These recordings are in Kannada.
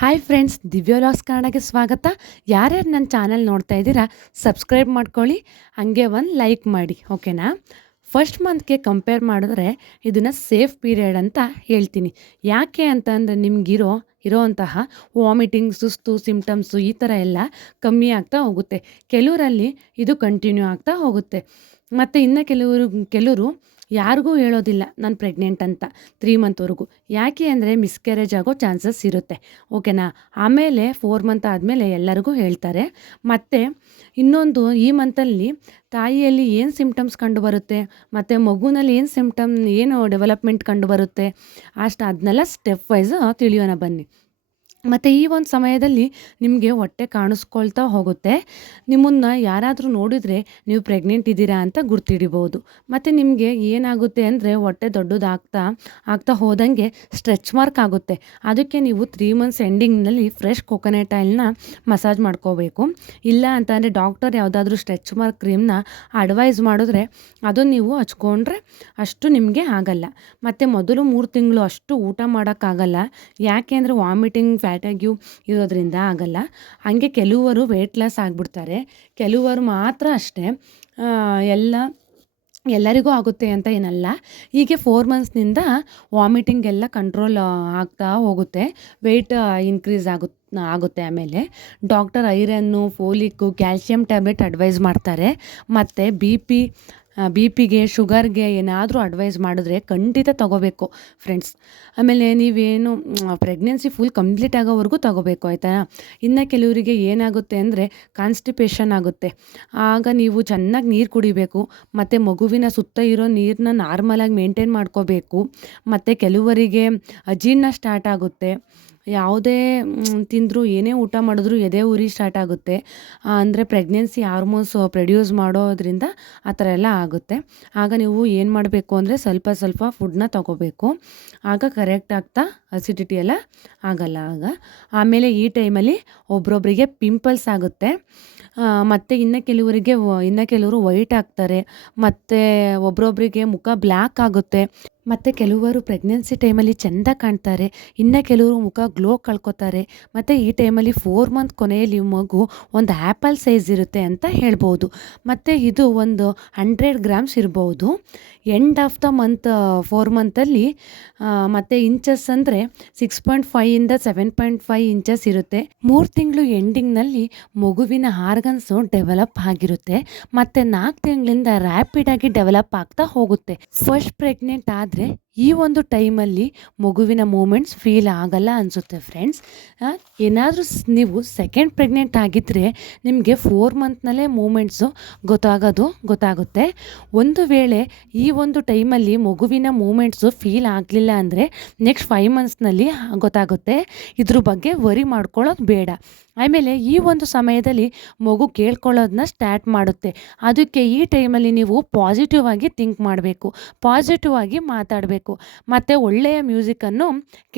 ಹಾಯ್ ಫ್ರೆಂಡ್ಸ್, ದಿವ್ಯ ವ್ಲಾಗ್ಸ್ ಕನ್ನಡಕ್ಕೆ ಸ್ವಾಗತ. ಯಾರ್ಯಾರು ನನ್ನ ಚಾನಲ್ ನೋಡ್ತಾ ಇದ್ದೀರಾ ಸಬ್ಸ್ಕ್ರೈಬ್ ಮಾಡ್ಕೊಳ್ಳಿ, ಹಾಗೆ ಒಂದು ಲೈಕ್ ಮಾಡಿ, ಓಕೆನಾ. ಫಸ್ಟ್ ಮಂತ್ಗೆ ಕಂಪೇರ್ ಮಾಡಿದ್ರೆ ಇದನ್ನು ಸೇಫ್ ಪೀರಿಯಡ್ ಅಂತ ಹೇಳ್ತೀನಿ. ಯಾಕೆ ಅಂತಂದರೆ ಇರೋವಂತಹ ವಾಮಿಟಿಂಗ್, ಸುಸ್ತು, ಸಿಮ್ಟಮ್ಸು ಈ ಥರ ಎಲ್ಲ ಕಮ್ಮಿ ಆಗ್ತಾ ಹೋಗುತ್ತೆ. ಕೆಲವರಲ್ಲಿ ಇದು ಕಂಟಿನ್ಯೂ ಆಗ್ತಾ ಹೋಗುತ್ತೆ. ಮತ್ತು ಇನ್ನು ಕೆಲವರು ಯಾರಿಗೂ ಹೇಳೋದಿಲ್ಲ ನಾನು ಪ್ರೆಗ್ನೆಂಟ್ ಅಂತ 3 ಮಂತ್ವರೆಗೂ. ಯಾಕೆ ಅಂದರೆ ಮಿಸ್ಕ್ಯಾರೇಜ್ ಆಗೋ ಚಾನ್ಸಸ್ ಇರುತ್ತೆ, ಓಕೆನಾ. ಆಮೇಲೆ 4 ಮಂತ್ ಆದಮೇಲೆ ಎಲ್ಲರಿಗೂ ಹೇಳ್ತಾರೆ. ಮತ್ತು ಇನ್ನೊಂದು, ಈ ಮಂತಲ್ಲಿ ತಾಯಿಯಲ್ಲಿ ಏನು ಸಿಮ್ಟಮ್ಸ್ ಕಂಡುಬರುತ್ತೆ ಮತ್ತು ಮಗುನಲ್ಲಿ ಏನು ಡೆವಲಪ್ಮೆಂಟ್ ಕಂಡುಬರುತ್ತೆ ಅದನ್ನೆಲ್ಲ ಸ್ಟೆಪ್ ವೈಸ್ ತಿಳಿಯೋಣ ಬನ್ನಿ. ಮತ್ತು ಈ ಒಂದು ಸಮಯದಲ್ಲಿ ನಿಮಗೆ ಹೊಟ್ಟೆ ಕಾಣಿಸ್ಕೊಳ್ತಾ ಹೋಗುತ್ತೆ. ನಿಮ್ಮನ್ನು ಯಾರಾದರೂ ನೋಡಿದರೆ ನೀವು ಪ್ರೆಗ್ನೆಂಟ್ ಇದ್ದೀರಾ ಅಂತ ಗುರ್ತಿಡಿಬೋದು. ಮತ್ತು ನಿಮಗೆ ಏನಾಗುತ್ತೆ ಅಂದರೆ ಹೊಟ್ಟೆ ಆಗ್ತಾ ಹೋದಂಗೆ ಸ್ಟ್ರೆಚ್ ಮಾರ್ಕ್ ಆಗುತ್ತೆ. ಅದಕ್ಕೆ ನೀವು 3 ಮಂತ್ಸ್ ಎಂಡಿಂಗ್ನಲ್ಲಿ ಫ್ರೆಶ್ ಕೊಕೊನೆಟ್ ಆಯಿಲ್ನ ಮಸಾಜ್ ಮಾಡ್ಕೋಬೇಕು. ಇಲ್ಲ ಅಂತಂದರೆ ಡಾಕ್ಟರ್ ಯಾವುದಾದ್ರೂ ಸ್ಟ್ರೆಚ್ ಮಾರ್ಕ್ ಕ್ರೀಮ್ನ ಅಡ್ವೈಸ್ ಮಾಡಿದ್ರೆ ಅದನ್ನು ನೀವು ಹಚ್ಕೊಂಡ್ರೆ ಅಷ್ಟು ನಿಮಗೆ ಆಗಲ್ಲ. ಮತ್ತು ಮೊದಲು 3 ತಿಂಗಳು ಅಷ್ಟು ಊಟ ಮಾಡೋಕ್ಕಾಗಲ್ಲ. ಯಾಕೆ ಅಂದರೆ ವಾಮಿಟಿಂಗ್, ಫ್ಯಾಟಾಗ್ಯೂ ಇರೋದ್ರಿಂದ ಆಗಲ್ಲ. ಹಾಗೆ ಕೆಲವರು ವೆಯ್ಟ್ ಲಾಸ್ ಆಗಿಬಿಡ್ತಾರೆ, ಕೆಲವರು ಮಾತ್ರ ಅಷ್ಟೇ. ಎಲ್ಲರಿಗೂ ಆಗುತ್ತೆ ಅಂತ ಏನಲ್ಲ. ಹೀಗೆ 4 ಮಂತ್ಸ್ನಿಂದ ವಾಮಿಟಿಂಗ್ ಎಲ್ಲ ಕಂಟ್ರೋಲ್ ಆಗ್ತಾ ಹೋಗುತ್ತೆ, ವೆಯ್ಟ್ ಇನ್ಕ್ರೀಸ್ ಆಗುತ್ತೆ. ಆಮೇಲೆ doctor iron, folic, calcium tablet advise ಮಾಡ್ತಾರೆ. ಮತ್ತು ಬಿ ಪಿಗೆ, ಶುಗರ್ಗೆ ಏನಾದರೂ ಅಡ್ವೈಸ್ ಮಾಡಿದ್ರೆ ಖಂಡಿತ ತಗೋಬೇಕು ಫ್ರೆಂಡ್ಸ್. ಆಮೇಲೆ ನೀವೇನು ಪ್ರೆಗ್ನೆನ್ಸಿ ಫುಲ್ ಕಂಪ್ಲೀಟ್ ಆಗೋವರೆಗೂ ತಗೋಬೇಕು, ಆಯಿತಾ. ಇನ್ನು ಕೆಲವರಿಗೆ ಏನಾಗುತ್ತೆ ಅಂದರೆ ಕಾನ್ಸ್ಟಿಪೇಷನ್ ಆಗುತ್ತೆ. ಆಗ ನೀವು ಚೆನ್ನಾಗಿ ನೀರು ಕುಡಿಬೇಕು ಮತ್ತು ಮಗುವಿನ ಸುತ್ತ ಇರೋ ನೀರನ್ನ ನಾರ್ಮಲಾಗಿ ಮೇಂಟೈನ್ ಮಾಡ್ಕೋಬೇಕು. ಮತ್ತು ಕೆಲವರಿಗೆ ಅಜೀರ್ಣ ಸ್ಟಾರ್ಟ್ ಆಗುತ್ತೆ. ಯಾವುದೇ ತಿಂದರೂ, ಏನೇ ಊಟ ಮಾಡಿದ್ರೂ ಎದೆ ಉರಿ ಸ್ಟಾರ್ಟ್ ಆಗುತ್ತೆ. ಅಂದರೆ ಪ್ರೆಗ್ನೆನ್ಸಿ ಹಾರ್ಮೋನ್ಸ್ ಪ್ರೊಡ್ಯೂಸ್ ಮಾಡೋದ್ರಿಂದ ಆ ಥರ ಎಲ್ಲ ಆಗುತ್ತೆ. ಆಗ ನೀವು ಏನು ಮಾಡಬೇಕು ಅಂದರೆ ಸ್ವಲ್ಪ ಫುಡ್ನ ತಗೋಬೇಕು. ಆಗ ಕರೆಕ್ಟ್ ಆಗ್ತಾ ಅಸಿಡಿಟಿ ಎಲ್ಲ ಆಗಲ್ಲ ಆಗ. ಆಮೇಲೆ ಈ ಟೈಮಲ್ಲಿ ಒಬ್ರೊಬ್ಬರಿಗೆ ಪಿಂಪಲ್ಸ್ ಆಗುತ್ತೆ. ಮತ್ತು ಇನ್ನು ಕೆಲವರು ವೈಟ್ ಆಗ್ತಾರೆ. ಮತ್ತು ಒಬ್ರೊಬ್ಬರಿಗೆ ಮುಖ ಬ್ಲ್ಯಾಕ್ ಆಗುತ್ತೆ. ಮತ್ತು ಕೆಲವರು ಪ್ರೆಗ್ನೆನ್ಸಿ ಟೈಮಲ್ಲಿ ಚೆಂದ ಕಾಣ್ತಾರೆ, ಇನ್ನು ಕೆಲವರು ಮುಖ ಗ್ಲೋ ಕಳ್ಕೊತಾರೆ. ಮತ್ತು ಈ ಟೈಮಲ್ಲಿ 4 ಮಂತ್ ಕೊನೆಯಲ್ಲಿ ಮಗು ಒಂದು ಆ್ಯಪಲ್ ಸೈಜ್ ಇರುತ್ತೆ ಅಂತ ಹೇಳ್ಬೋದು. ಮತ್ತು ಇದು ಒಂದು 100 ಗ್ರಾಮ್ಸ್ ಇರ್ಬೋದು. ಎಂಡ್ ಆಫ್ ದ ಮಂತ್ 4 ಮಂತಲ್ಲಿ ಮತ್ತು ಇಂಚಸ್ ಅಂದರೆ 6.5 ಇಂದ 7.5 ಇಂಚಸ್ ಇರುತ್ತೆ. 3 ತಿಂಗಳು ಎಂಡಿಂಗ್ನಲ್ಲಿ ಮಗುವಿನ ಆರ್ಗನ್ಸು ಡೆವಲಪ್ ಆಗಿರುತ್ತೆ. ಮತ್ತು 4 ತಿಂಗಳಿಂದ ರ್ಯಾಪಿಡಾಗಿ ಡೆವಲಪ್ ಆಗ್ತಾ ಹೋಗುತ್ತೆ. ಫಸ್ಟ್ ಪ್ರೆಗ್ನೆಂಟ್ ಆದರೆ ಈ ಒಂದು ಟೈಮಲ್ಲಿ ಮಗುವಿನ ಮೂಮೆಂಟ್ಸ್ ಫೀಲ್ ಆಗಲ್ಲ ಅನಿಸುತ್ತೆ ಫ್ರೆಂಡ್ಸ್. ಏನಾದರೂ ನೀವು ಸೆಕೆಂಡ್ ಪ್ರೆಗ್ನೆಂಟ್ ಆಗಿದ್ದರೆ ನಿಮಗೆ 4 ಮಂತ್ನಲ್ಲೇ ಮೂಮೆಂಟ್ಸು ಗೊತ್ತಾಗುತ್ತೆ. ಒಂದು ವೇಳೆ ಈ ಒಂದು ಟೈಮಲ್ಲಿ ಮಗುವಿನ ಮೂಮೆಂಟ್ಸು ಫೀಲ್ ಆಗಲಿಲ್ಲ ಅಂದರೆ ನೆಕ್ಸ್ಟ್ 5 ಮಂತ್ಸ್ನಲ್ಲಿ ಗೊತ್ತಾಗುತ್ತೆ. ಇದ್ರ ಬಗ್ಗೆ ವರಿ ಮಾಡ್ಕೊಳ್ಳೋದು ಬೇಡ. ಆಮೇಲೆ ಈ ಒಂದು ಸಮಯದಲ್ಲಿ ಮಗು ಕೇಳ್ಕೊಳ್ಳೋದನ್ನ ಸ್ಟಾರ್ಟ್ ಮಾಡುತ್ತೆ. ಅದಕ್ಕೆ ಈ ಟೈಮಲ್ಲಿ ನೀವು ಪಾಸಿಟಿವ್ ಆಗಿ ಥಿಂಕ್ ಮಾಡಬೇಕು, ಪಾಸಿಟಿವ್ ಆಗಿ ಮಾತಾಡಬೇಕು, ಮತ್ತು ಒಳ್ಳೆಯ ಮ್ಯೂಸಿಕನ್ನು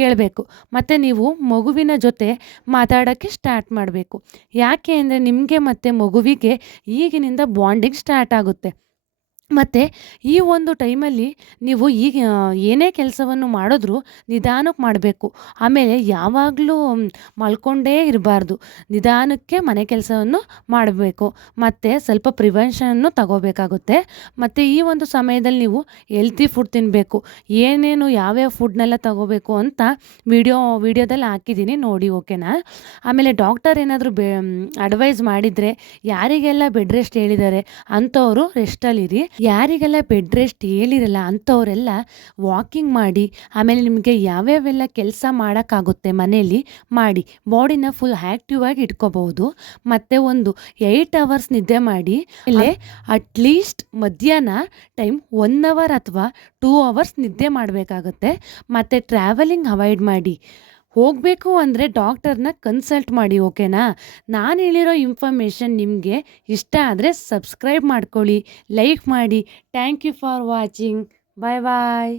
ಕೇಳಬೇಕು. ಮತ್ತು ನೀವು ಮಗುವಿನ ಜೊತೆ ಮಾತಾಡೋಕ್ಕೆ ಸ್ಟಾರ್ಟ್ ಮಾಡಬೇಕು. ಯಾಕೆ ಅಂದರೆ ನಿಮಗೆ ಮತ್ತು ಮಗುವಿಗೆ ಈಗಿನಿಂದ ಬಾಂಡಿಂಗ್ ಸ್ಟಾರ್ಟ್ ಆಗುತ್ತೆ. ಮತ್ತು ಈ ಒಂದು ಟೈಮಲ್ಲಿ ನೀವು ಏನೇ ಕೆಲಸವನ್ನು ಮಾಡಿದ್ರೂ ನಿಧಾನಕ್ಕೆ ಮಾಡಬೇಕು. ಆಮೇಲೆ ಯಾವಾಗಲೂ ಮಲ್ಕೊಂಡೇ ಇರಬಾರ್ದು, ನಿಧಾನಕ್ಕೆ ಮನೆ ಕೆಲಸವನ್ನು ಮಾಡಬೇಕು. ಮತ್ತು ಸ್ವಲ್ಪ ಪ್ರಿವೆನ್ಷನ್ನು ತಗೋಬೇಕಾಗುತ್ತೆ. ಮತ್ತು ಈ ಒಂದು ಸಮಯದಲ್ಲಿ ನೀವು ಹೆಲ್ತಿ ಫುಡ್ ತಿನ್ನಬೇಕು. ಯಾವ್ಯಾವ ಫುಡ್ನೆಲ್ಲ ತಗೋಬೇಕು ಅಂತ ವಿಡಿಯೋದಲ್ಲಿ ಹಾಕಿದ್ದೀನಿ ನೋಡಿ, ಓಕೆನಾ. ಆಮೇಲೆ ಡಾಕ್ಟರ್ ಏನಾದರೂ ಅಡ್ವೈಸ್ ಮಾಡಿದರೆ, ಯಾರಿಗೆಲ್ಲ ಬೆಡ್ ರೆಸ್ಟ್ ಹೇಳಿದ್ದಾರೆ ಅಂಥವರು ರೆಸ್ಟಲ್ಲಿರಿ. ಯಾರಿಗೆಲ್ಲ ಬೆಡ್ ರೆಸ್ಟ್ ಹೇಳಿರಲ್ಲ ಅಂಥವರೆಲ್ಲ ವಾಕಿಂಗ್ ಮಾಡಿ. ಆಮೇಲೆ ನಿಮಗೆ ಯಾವ್ಯಾವೆಲ್ಲ ಕೆಲಸ ಮಾಡೋಕ್ಕಾಗುತ್ತೆ ಮನೆಯಲ್ಲಿ ಮಾಡಿ, ಬಾಡಿನ ಫುಲ್ ಆ್ಯಕ್ಟಿವ್ ಆಗಿ ಇಟ್ಕೋಬಹುದು. ಮತ್ತು ಒಂದು 8 ಅವರ್ಸ್ ನಿದ್ದೆ ಮಾಡಿ. ಆಮೇಲೆ ಅಟ್ಲೀಸ್ಟ್ ಮಧ್ಯಾಹ್ನ ಟೈಮ್ 1 ಅವರ್ ಅಥವಾ 2 ಅವರ್ಸ್ ನಿದ್ದೆ ಮಾಡಬೇಕಾಗುತ್ತೆ. ಮತ್ತು ಟ್ರಾವೆಲಿಂಗ್ ಅವಾಯ್ಡ್ ಮಾಡಿ. ಹೋಗಬೇಕು ಅಂದರೆ ಡಾಕ್ಟರ್ನ ಕನ್ಸಲ್ಟ್ ಮಾಡಿ, ಓಕೆನಾ. ನಾನು ಹೇಳಿರೋ ಇನ್ಫಾರ್ಮೇಷನ್ ನಿಮಗೆ ಇಷ್ಟ ಆದರೆ ಸಬ್ಸ್ಕ್ರೈಬ್ ಮಾಡ್ಕೊಳ್ಳಿ, ಲೈಕ್ ಮಾಡಿ. Thank you for watching. Bye bye.